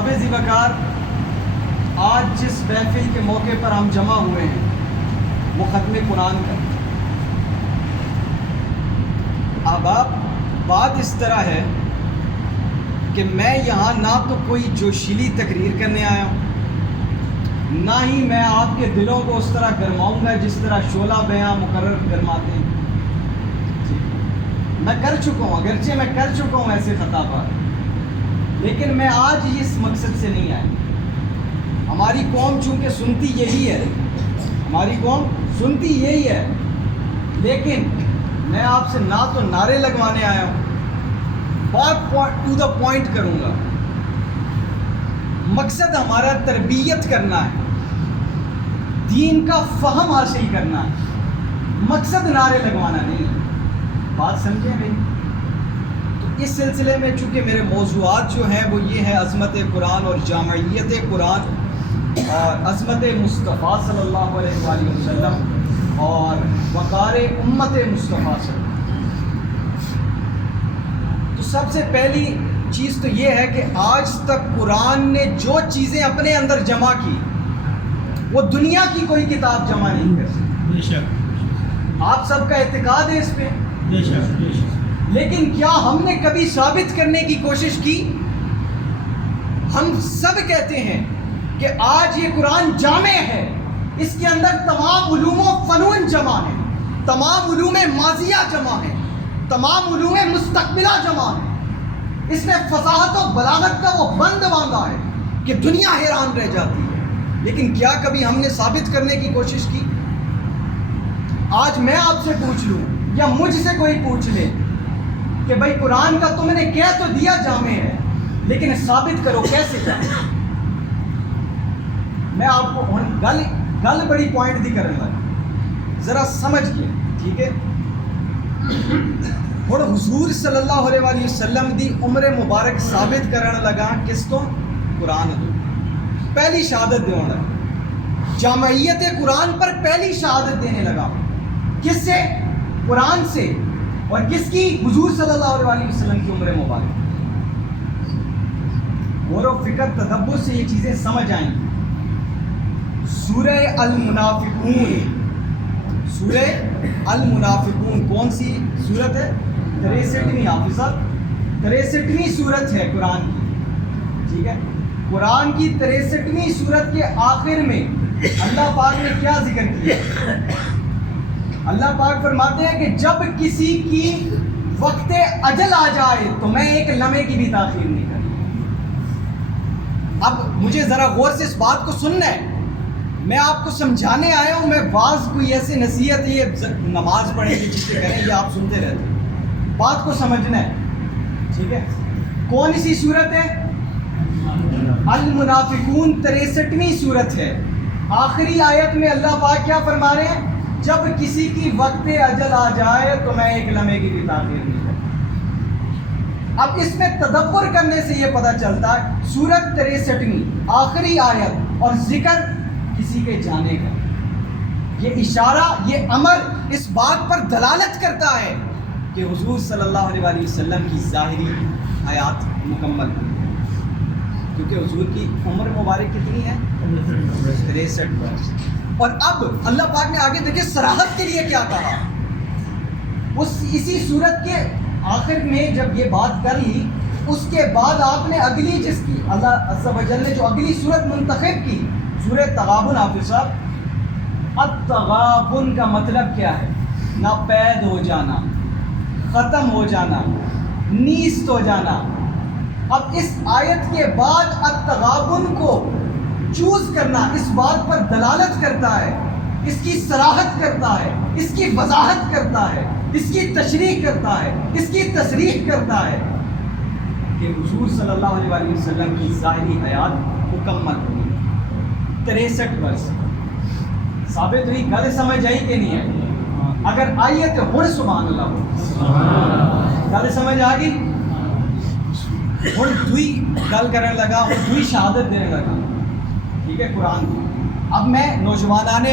احباب ذوقار، آج جس محفل کے موقع پر ہم جمع ہوئے ہیں وہ ختم قرآن کا۔ احباب، بات اس طرح ہے کہ میں یہاں نہ تو کوئی جوشیلی تقریر کرنے آیا ہوں، نہ ہی میں آپ کے دلوں کو اس طرح گرماؤں گا جس طرح شعلہ بیاں مقرر گرماتے ہیں۔ میں کر چکا ہوں، اگرچہ میں کر چکا ہوں ایسے خطابات، لیکن میں آج اس مقصد سے نہیں آیا۔ ہماری قوم چونکہ سنتی یہی ہے، ہماری قوم سنتی یہی ہے، لیکن میں آپ سے نہ تو نعرے لگوانے آیا ہوں، بات ٹو دا پوائنٹ کروں گا۔ مقصد ہمارا تربیت کرنا ہے، دین کا فہم حاصل کرنا ہے، مقصد نعرے لگوانا نہیں۔ بات سمجھیں بھائی؟ تو اس سلسلے میں چونکہ میرے موضوعات جو ہیں وہ یہ ہے عظمت قرآن اور جامعیت قرآن اور عظمت مصطفیٰ صلی اللہ علیہ وآلہ وسلم اور وقار امت مصطفیٰ صلی اللہ علیہ وسلم۔ تو سب سے پہلی چیز تو یہ ہے کہ آج تک قرآن نے جو چیزیں اپنے اندر جمع کی وہ دنیا کی کوئی کتاب جمع نہیں کر سکتی۔ بے شک، آپ سب کا اعتقاد ہے اس پہ، بے شک، بے شک۔ لیکن کیا ہم نے کبھی ثابت کرنے کی کوشش کی؟ ہم سب کہتے ہیں کہ آج یہ قرآن جامع ہے، اس کے اندر تمام علوم و فنون جمع ہیں، تمام علوم ماضیہ جمع ہیں، تمام علوم مستقبلہ جمع ہیں۔ اس نے فصاحت و بلاغت کا وہ بند باندھا ہے کہ دنیا حیران رہ جاتی ہے، لیکن کیا کبھی ہم نے ثابت کرنے کی کوشش کی؟ آج میں آپ سے پوچھ لوں یا مجھ سے کوئی پوچھ لے کہ بھائی قرآن کا تم نے کہہ تو دیا جامع ہے، لیکن ثابت کرو کیسے جامع؟ میں آپ کو گل بڑی پوائنٹ دی کرنے لگا، ذرا سمجھ کے، ٹھیک ہے؟ اور حضور صلی اللہ علیہ وآلہ وسلم دی عمر مبارک ثابت کرنے لگا کس تو؟ قرآن دو پہلی شہادت دینے لگا، جامعیت قرآن پر پہلی شہادت دینے لگا۔ کس سے؟ قرآن سے۔ اور کس کی؟ حضور صلی اللہ علیہ وآلہ وسلم کی عمر مبارک۔ غور و فکر تدبر سے یہ چیزیں سمجھ آئیں۔ سورہ المنافقون، سورہ المنافقون کون سی سورت ہے؟ 63ویں، حافظہ 63ویں سورت ہے قرآن کی، ٹھیک ہے؟ قرآن کی 63ویں سورت کے آخر میں اللہ پاک نے کیا ذکر کیا؟ اللہ پاک فرماتے ہیں کہ جب کسی کی وقت اجل آ جائے تو میں ایک لمحے کی بھی تاخیر نہیں کروں۔ اب مجھے ذرا غور سے اس بات کو سننا ہے، میں آپ کو سمجھانے آیا ہوں، میں بعض کوئی ایسی نصیحت یہ نماز پڑھیں گے چیزیں کریں یہ آپ سنتے رہتے ہیں، بات کو سمجھنا ہے، ٹھیک ہے؟ کون سی صورت ہے؟ المنافقون 63ویں صورت ہے۔ آخری آیت میں اللہ پاک کیا فرما رہے ہیں؟ جب کسی کی وقت اجل آ جائے تو میں ایک لمحے کی بھی تاخیر نہیں کرتا۔ اب اس میں تدبر کرنے سے یہ پتہ چلتا ہے سورت 63ویں آخری آیت اور ذکر کسی کے جانے کا، یہ اشارہ، یہ امر اس بات پر دلالت کرتا ہے کہ حضور صلی اللہ علیہ وآلہ وسلم کی ظاہری حیات مکمل ہوئی، کیونکہ حضور کی عمر مبارک کتنی ہے؟ 63 برس۔ اور اب اللہ پاک نے آگے دیکھیں صراحت کے لیے کیا کہا، اسی صورت کے آخر میں جب یہ بات کر لی، اس کے بعد آپ نے اگلی جس کی اللہ عز و جل نے جو اگلی صورت منتخب کی، سورہ تغابن۔ حافظ صاحب، التغابن کا مطلب کیا ہے؟ ناپید ہو جانا، ختم ہو جانا، نیست ہو جانا۔ اب اس آیت کے بعد التغابن کو چوز کرنا اس بات پر دلالت کرتا ہے، اس کی صراحت کرتا ہے، اس کی وضاحت کرتا ہے، اس کی تشریح کرتا ہے، اس کی تصریح کرتا ہے کہ حضور صلی اللہ علیہ وآلہ وسلم کی ظاہری حیات مکمل ہوئی، 63 برس ثابت ہوئی۔ گل سمجھ آئی کہ نہیں ہے؟ اگر آئی ہے تو ہن سبحان اللہ ہو، گل سمجھ آ گئی؟ ہن دوئی گل کرنے لگا، ہن دوئی شہادت دینے لگا، ٹھیک ہے؟ قرآن کی۔ اب میں نوجوانان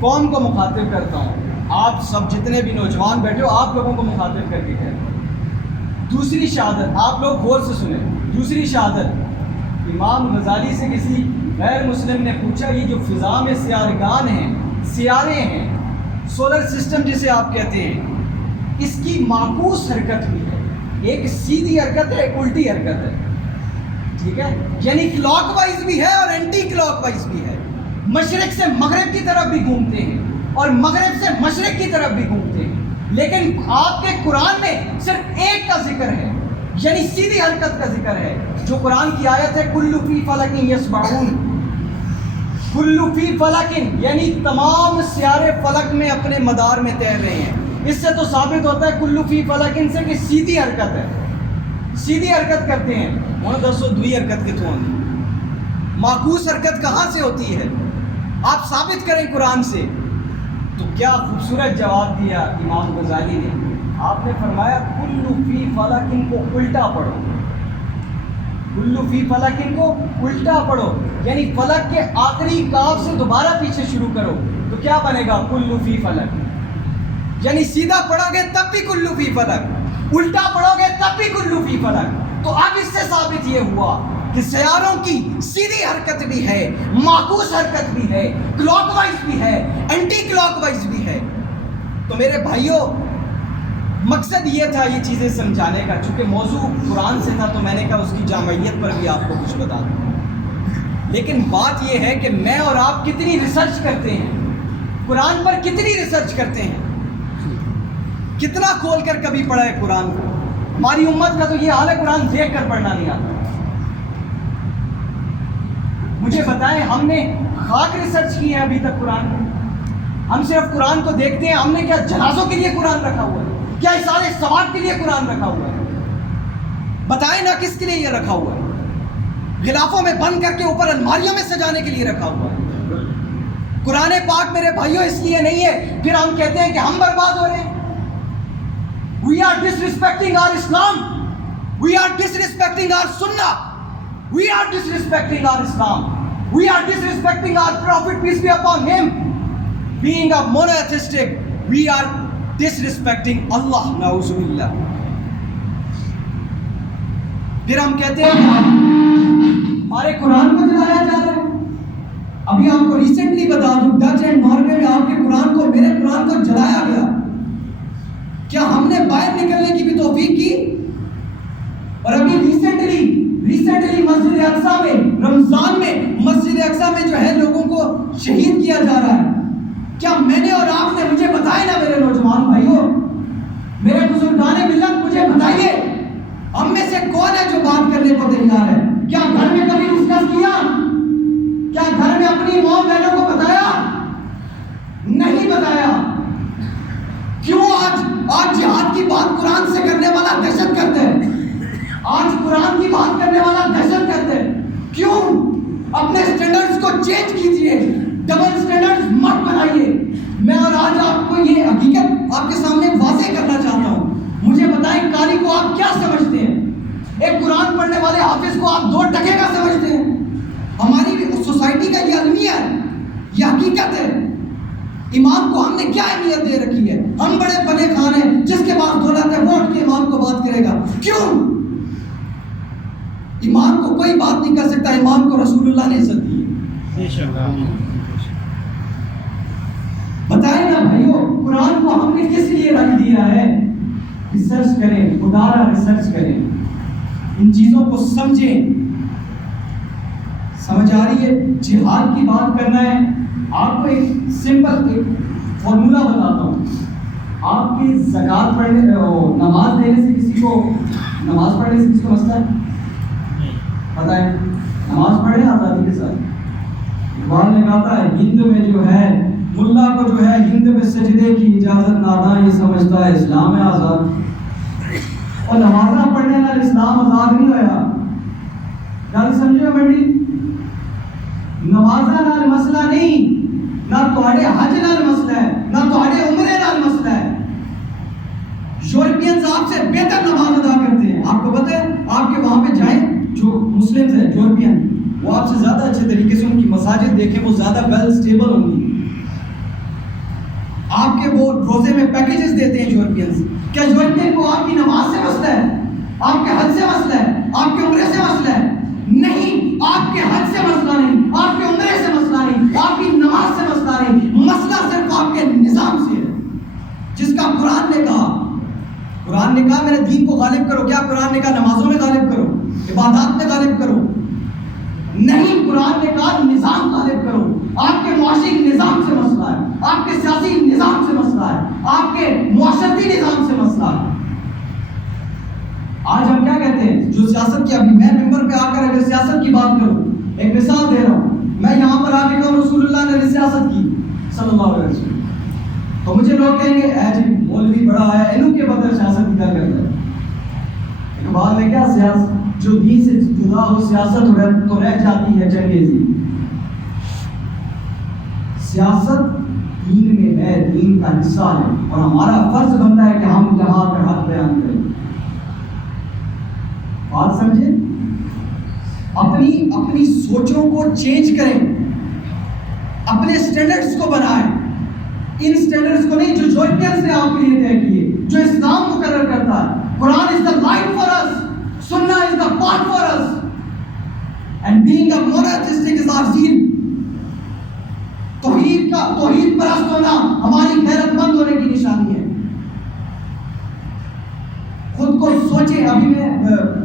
قوم کو مخاطب کرتا ہوں، آپ سب جتنے بھی نوجوان بیٹھے ہو آپ لوگوں کو مخاطب کر کے کہتا ہوں، دوسری شہادت آپ لوگ غور سے سنیں، دوسری شہادت امام غزالی سے کسی غیر مسلم نے پوچھا یہ جو فضا میں سیارگان ہیں، سیارے ہیں، سولر سسٹم جسے آپ کہتے ہیں، اس کی معکوس حرکت بھی ہے، ایک سیدھی حرکت ہے، ایک الٹی حرکت ہے، ٹھیک ہے، یعنی کلاک وائز بھی ہے اور اینٹی کلاک وائز بھی ہے، مشرق سے مغرب کی طرف بھی گھومتے ہیں اور مغرب سے مشرق کی طرف بھی گھومتے ہیں، لیکن آپ کے قرآن میں صرف ایک کا ذکر ہے، یعنی سیدھی حرکت کا ذکر ہے، جو قرآن کی آیت ہے کل فی فلک یسبحون، کل فی فلک یعنی تمام سیارے فلک میں اپنے مدار میں تیر رہے ہیں۔ اس سے تو ثابت ہوتا ہے کل فی فلک سے کہ سیدھی حرکت ہے، سیدھی حرکت کرتے ہیں، وہاں دسو دوئی حرکت کتوں آتی، معکوس حرکت کہاں سے ہوتی ہے؟ آپ ثابت کریں قرآن سے۔ تو کیا خوبصورت جواب دیا امام غزالی نے، آپ نے فرمایا کل فی فلک کو الٹا پڑھو، کل فی فلک کو الٹا پڑھو، یعنی فلک کے آخری کاف سے دوبارہ پیچھے شروع کرو تو کیا بنے گا کل فی فلک، یعنی سیدھا پڑھو گے تب بھی کل فی فلک، الٹا پڑھو گے تب بھی کل فی فلک۔ تو اب اس سے ثابت یہ ہوا کہ سیاروں کی سیدھی حرکت بھی ہے، معکوس حرکت بھی ہے، کلاک وائز بھی ہے، اینٹی کلاک وائز بھی ہے۔ تو میرے بھائیوں، مقصد یہ تھا یہ چیزیں سمجھانے کا، چونکہ موضوع قرآن سے تھا تو میں نے کہا اس کی جامعیت پر بھی آپ کو کچھ بتا دوں، لیکن بات یہ ہے کہ میں اور آپ کتنی ریسرچ کرتے ہیں، قرآن پر کتنی ریسرچ کرتے ہیں، کتنا کھول کر کبھی پڑھا ہے قرآن کو؟ ہماری امت کا تو یہ حال ہے قرآن دیکھ کر پڑھنا نہیں آتا۔ مجھے بتائیں ہم نے خاک ریسرچ کی ہے ابھی تک قرآن کو؟ ہم صرف قرآن کو دیکھتے ہیں، ہم نے کیا جنازوں کے لیے قرآن رکھا ہوا ہے؟ کیا اشارے ثواب کے لیے قرآن رکھا ہوا ہے؟ بتائیں نا کس کے لیے یہ رکھا ہوا ہے؟ غلافوں میں بند کر کے اوپر الماریوں میں سجانے کے لیے رکھا ہوا ہے۔ قرآن پاک میرے بھائیوں اس لیے نہیں ہے پھر ہم کہتے ہیں کہ ہم برباد ہو رہے ہیں۔ We are disrespecting our Islam. We are disrespecting our Sunnah. We are disrespecting our Islam. We are disrespecting our Prophet, peace be upon him. Being a monotheistic, we are disrespecting Allah. Na'uzu billah. پھر ہم کہتے ہیں ہمارے قرآن کو جلایا جا رہا ہے۔ ابھی آپ کو ریسنٹلی بتا دوں ڈچ اینڈ ناروے میں آپ کے قرآن کو، میرے قرآن کو جلایا گیا۔ کیا ہم نے باہر نکلنے کی بھی توفیق کی؟ اور ابھی ریسنٹلی مسجد اقصیٰ میں، رمضان میں مسجد اقصیٰ میں جو ہے لوگوں کو شہید کیا جا رہا ہے۔ کیا میں نے اور آپ نے، مجھے بتائے نا میرے نوجوان بھائیوں، میرے بزرگان ملت، مجھے بتائیے ہم میں سے کون ہے جو بات کرنے کو تیار ہے؟ کیا گھر میں کبھی ڈسکس کیا؟ کیا گھر میں اپنی ماں بہنوں کو بتایا؟ نہیں بتایا۔ کیوں آج جہاد کی بات قرآن سے کرنے والا دہشت گرد ہے، آج قرآن کی بات کرنے والا دہشت گرد ہے؟ کیوں؟ اپنے سٹینڈرڈز کو چینج کیجئے، ڈبل سٹینڈرڈز مت بنائیے۔ میں اور آج آپ کو یہ حقیقت آپ کے سامنے واضح کرنا چاہتا ہوں۔ مجھے بتائیں قاری کو آپ کیا سمجھتے ہیں؟ ایک قرآن پڑھنے والے حافظ کو آپ 2 ٹکے کا سمجھتے ہیں؟ ہماری سوسائٹی کا یہ المیہ ہے، یہ حقیقت ہے۔ امام کو ہم نے کیا اہمیت دے رکھی ہے؟ ہم بڑے بنے خان ہیں، جس کے پاس دولت ہے وہ اٹھ کے امام کو بات کرے گا۔ کیوں؟ امام کو کوئی بات نہیں کر سکتا، امام کو رسول اللہ نے عزت دی ہے۔ بتائیں نا بھائیو، قرآن کو ہم نے کس لیے رکھ دیا ہے؟ ریسرچ کریں، خدارہ ریسرچ کریں، ان چیزوں کو سمجھیں۔ سمجھ آ رہی ہے؟ جہاد کی بات کرنا ہے، آپ کو ایک سمپل ایک فارمولا بتاتا ہوں۔ آپ کی زکوٰۃ پڑھنے، نماز دینے سے کسی کو، نماز پڑھنے سے کسی کو مسئلہ ہے؟ پتہ ہے نماز پڑھے آزادی کے ساتھ۔ اقبال نے کہا تھا ہند میں جو ہے ملا کو جو ہے ہند میں سجدے کی اجازت ناداں یہ سمجھتا ہے اسلام ہے آزاد، اور نمازہ پڑھنے نال اسلام آزاد نہیں ہویا۔ گل سمجھو منڈی، نمازہ نال مسئلہ نہیں، نہ تواڈے حج نال مسئلہ ہے، نہ تواڈے عمرے نال مسئلہ ہے۔ یورپینز آپ سے بہتر نماز ادا کرتے ہیں، آپ کو پتہ ہے؟ آپ کے وہاں پہ جائیں جو مسلمز ہیں یورپین، وہ آپ سے زیادہ اچھے طریقے سے ان کی مساجد دیکھیں، وہ زیادہ ویل سٹیبل ہوں گی۔ آپ کے وہ روزے میں پیکیجز دیتے ہیں یورپینز۔ کیا یورپین کو آپ کی نماز سے مسئلہ ہے؟ آپ کے حج سے مسئلہ ہے؟ آپ کے عمرے سے مسئلہ ہے؟ نہیں، آپ کے حج سے مسئلہ نہیں، آپ کے عمرے سے مسئلہ نہیں، آپ کی نماز سے مسئلہ نہیں، مسئلہ صرف آپ کے نظام سے ہے، جس کا قرآن نے کہا میرے دین کو غالب کرو. کیا قرآن نے کہا نمازوں میں غالب کرو، عبادات میں غالب کرو؟ نہیں، قرآن نے کہا نظام غالب کرو. آپ کے معاشی نظام سے مسئلہ ہے، آپ کے سیاسی نظام سے مسئلہ ہے، آپ کے معاشرتی نظام سے مسئلہ ہے. آج ہم کیا کہتے ہیں؟ جو سیاست کی، ابھی میں ممبر پہ آ کر اگر سیاست کی بات کروں، ایک مثال دے رہا ہوں، میں یہاں پر آ کے کہوں رسول اللہ نے سیاست کی صلی اللہ علیہ وسلم، تو مجھے لوگ کہیں گے اے جی مولوی بڑا ہے، انہوں کے بدل سیاست کی کیا کرتا ہے. اقبال نے کیا سیاست جو دین سے جدا ہو سیاست تو رہ جاتی ہے چنگیزی. سیاست دین میں ہے، دین کا حصہ ہے، اور ہمارا فرض بنتا ہے کہ ہم یہاں پر حق بیان کریں. بات سمجھے؟ اپنی سوچوں کو چینج کریں، اپنے سٹینڈرڈز کو بنائیں. ان سٹینڈرڈز کو نہیں جو یورپینز نے آپ کے لیے طے کیے، جو اسلام مقرر کرتا ہے. قرآن is the light for us, Sunnah is the path for us, and being a monotheistic is our zeal. توحید پرست ہونا ہماری غیرت مند ہونے کی نشانی ہے. خود کو سوچے. ابھی میں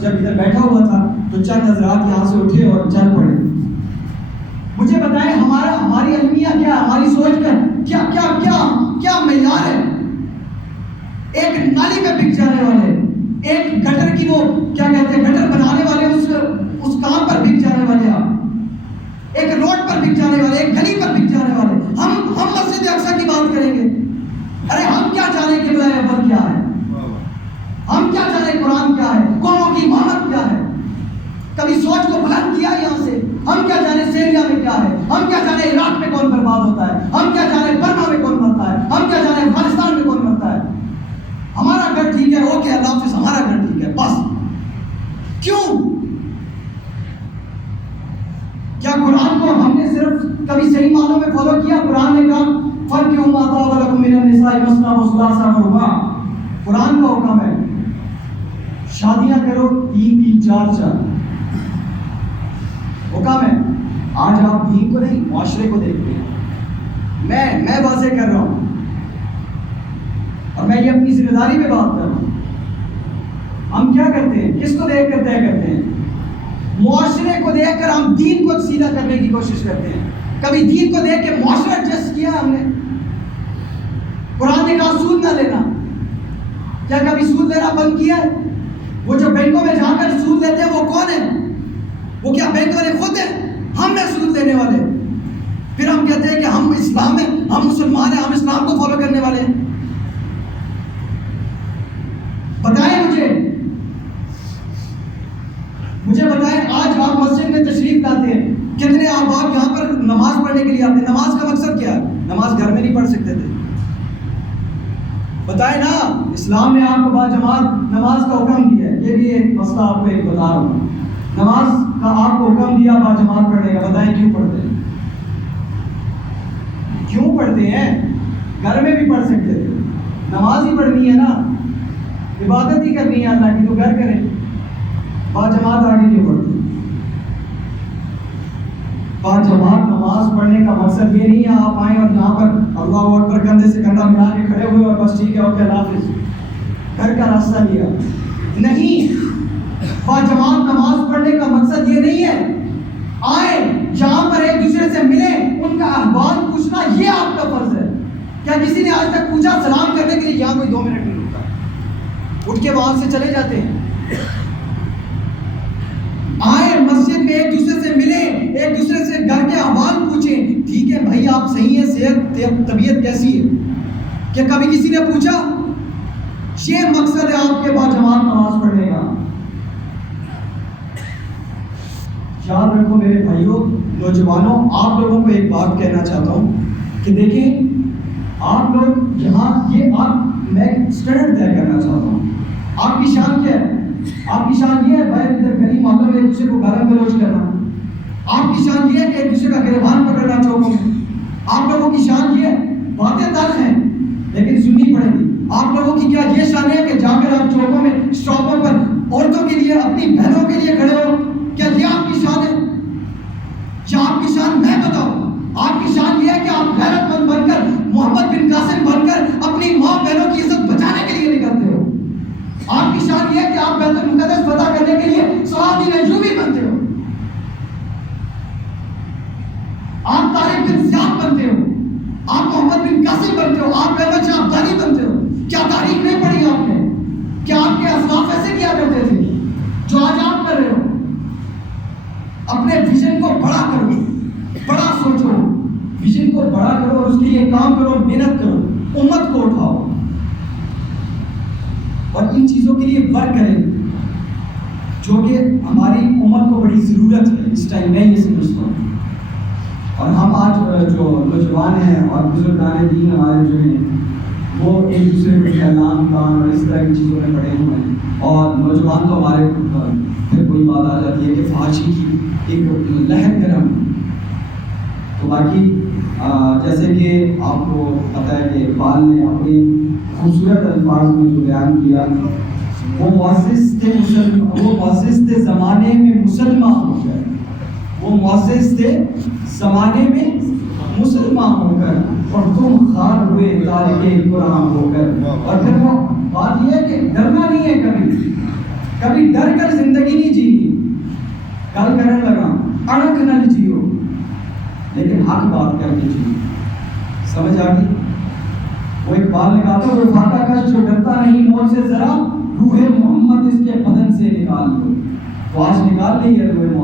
جب ادھر بیٹھا ہوا تھا تو چند حضرات یہاں سے اٹھے اور چل پڑے. مجھے بتائیں ہماری علمیہ کیا، ہماری سوچ کا کیا معیار ہے؟ ایک نالی میں بک جانے والے، ایک گٹر کی وہ کیا کہتے ہیں گٹر بنانے والے، اس کام پر بک جانے والے، آپ ایک روڈ پر بک جانے والے، ایک گلی پر بک جانے والے. ہم مسجد اقصی کی بات کریں گے. ارے ہم کیا جانے کہ قبلہ اول کیا ہے، ہم کیا جانے قرآن کیا ہے، قوموں کی امامت کیا ہے. کبھی سوچ کو بلند کیا یہاں سے؟ ہم کیا جانے سیریا میں کیا ہے، ہم کیا جانے عراق میں کون برباد ہوتا ہے، ہم کیا جانے برما میں کون مرتا ہے، ہم کیا جانے افغانستان میں کون مرتا ہے. ہمارا گھر ٹھیک ہے، اوکے اللہ حافظ، ہمارا گھر ٹھیک ہے بس. کیوں؟ کیا قرآن کو ہم نے صرف کبھی صحیح معنوں میں فالو کیا؟ قرآن نے کہا فَانكِحُوا مَا طَابَ لَكُم مِّنَ النِّسَاءِ مَثْنَىٰ وَثُلَاثَ وَرُبَاعَ. قرآن کا حکم ہے شادیاں کرو 3 4. حکم ہے. آج آپ دین کو نہیں معاشرے کو دیکھتے ہیں. میں واضح کر رہا ہوں اور میں یہ اپنی ذمہ داری پہ بات کر رہا ہوں. ہم کیا کرتے ہیں؟ کس کو دیکھ کر طے کرتے ہیں؟ معاشرے کو دیکھ کر ہم دین کو سیدھا کرنے کی کوشش کرتے ہیں. کبھی دین کو دیکھ کے معاشرہ ایڈجسٹ کیا ہم نے؟ قرآن نے کہا سود نہ لینا، کیا کبھی سود لینا بند کیا ہے؟ وہ جو بینکوں میں جا کر سود لیتے ہیں وہ کون ہے؟ وہ کیا بینک والے خود ہیں؟ ہم ہیں سود لینے والے. پھر ہم کہتے ہیں کہ ہم اسلام ہیں، ہم مسلمان ہیں، ہم اسلام کو فالو کرنے والے ہیں. بتائیں مجھے بتائیں آج آپ مسجد میں تشریف لاتے ہیں، کتنے آپ یہاں پر نماز پڑھنے کے لیے آتے ہیں؟ نماز کا مقصد کیا ہے؟ نماز گھر میں نہیں پڑھ سکتے تھے؟ بتائیں نا. اسلام نے آپ کو باجماعت نماز کا حکم دیا ہے. یہ بھی ایک مسئلہ آپ کو ایک بتا رہا ہوں. نماز کا آپ کو حکم دیا باجماعت پڑھنے کا. بتائیں کیوں پڑھتے ہیں؟ کیوں پڑھتے ہیں؟ گھر میں بھی پڑھ سکتے تھے. نماز ہی پڑھنی ہے نا، عبادت ہی کرنی ہے اللہ کی، تو گھر کریں. باجماعت آگے کیوں پڑھتے ہیں؟ باجماعت نماز پڑھنے کا مقصد یہ نہیں ہے آپ آئیں اور یہاں پر اللہ اکبر کندھے سے کندھا ملا کے کھڑے ہوئے اور بس ٹھیک ہے اوکے اللہ حافظ، گھر کا راستہ لیا. نہیں، باجماعت نماز پڑھنے کا مقصد یہ نہیں ہے. آئیں جہاں پر ایک دوسرے سے ملیں، ان کا احوال پوچھنا یہ آپ کا فرض ہے. کیا کسی نے آج تک پوچھا سلام کرنے کے لیے؟ یہاں کوئی 2 منٹ نہیں رکتا، اٹھ کے وہاں سے چلے جاتے ہیں. آئیں مسجد میں ایک دوسرے سے ملیں، ایک دوسرے سے گھر کے احوال پوچھیں. ٹھیک ہے بھائی آپ صحیح ہیں، صحت طبیعت کیسی ہے؟ کیا کبھی کسی نے پوچھا؟ یہ مقصد ہے آپ کے باجماعت نماز پڑھنے کا. یاد رکھو میرے بھائیوں نوجوانوں، آپ لوگوں کو ایک بات کہنا چاہتا ہوں کہ دیکھیں آپ لوگ یہاں میں اسٹینڈرڈ طے کرنا چاہتا ہوں. آپ کی شان کیا ہے؟ آپ کی شان یہ ہے باہر ادھر گلی محلوں میں ایک دوسرے کو گالا گلوچ کرنا. آپ کی شان یہ ہے کہ ایک دوسرے کا گریبان پکڑنا چوکوں میں. آپ لوگوں کی شان یہ ہے، باتیں تلخ ہیں لیکن سننی پڑے گی. آپ لوگوں کی کیا یہ شان ہے کہ جا کر آپ چوکوں میں شاپوں پر عورتوں کے لیے، اپنی بہنوں کے لیے کھڑے ہو، کیا یہ آپ کی شان ہے؟ یا آپ کی شان میں بتاؤں؟ آپ کی شان یہ ہے کہ آپ غیرت مند بن کر، محمد بن قاسم بن کر اپنی ماں بہنوں کی عزت بچانے کے لیے نکلتے ہو۔ آپ کی شان یہ ہے کہ آپ بیت المقدس فتح کرنے کے لیے صلاح الدین ایوبی بنتے ہو، آپ طارق بن زیاد بنتے ہو، آپ محمد بن قاسم بنتے ہو، آپ احمد شاہ ابدالی بنتے ہو۔ کیا تاریخ نہیں پڑھی آپ نے؟ کیا آپ کے اسلاف ایسے کیا کرتے تھے جو آج آپ کر رہے ہو؟ اپنے ویژن کو بڑا کرو، بڑا سوچو، ویژن کو بڑا کرو اور اس کے لیے کام کرو، محنت کرو، امت کو اٹھاؤ اور ان چیزوں کے لیے ورک کریں جو کہ ہماری امت کو بڑی ضرورت ہے اس ٹائم، میں یہ سمجھتا ہوں۔ اور ہم آج جو نوجوان ہیں اور بزرگان دین ہمارے جو ہیں وہ ایک دوسرے کو اعلان کان اور اس طرح کی چیزوں میں پڑے ہوئے ہیں، اور نوجوان تو ہمارے پھر کوئی بات آ جاتی ہے کہ فحاشی کی ایک لہر گرم۔ تو باقی جیسے کہ آپ کو پتہ ہے کہ اقبال نے اپنے خوبصورت الفاظ میں جو بیان کیا، وہ معزز تھے زمانے میں مسلمان ہو کر، وہ معزز تھے زمانے میں مسلمان ہو کر، اور تم خار ہوئے تارک قرآن ہو کر۔ اور پھر وہ بات یہ ہے کہ ڈرنا نہیں ہے، کبھی ڈر کر زندگی نہیں جینی، کل کرنے لگا اڑک نہ جیو، لیکن حق بات کر کے جیو۔ سمجھ آ گئی؟ وہ اقبال نے کہا تھا، وہ فاتح کش جو ڈرتا نہیں موت سے، ذرا روح محمد اس کے بدن سے نکال دو۔ تو آج نکال لی ہے روح محمد۔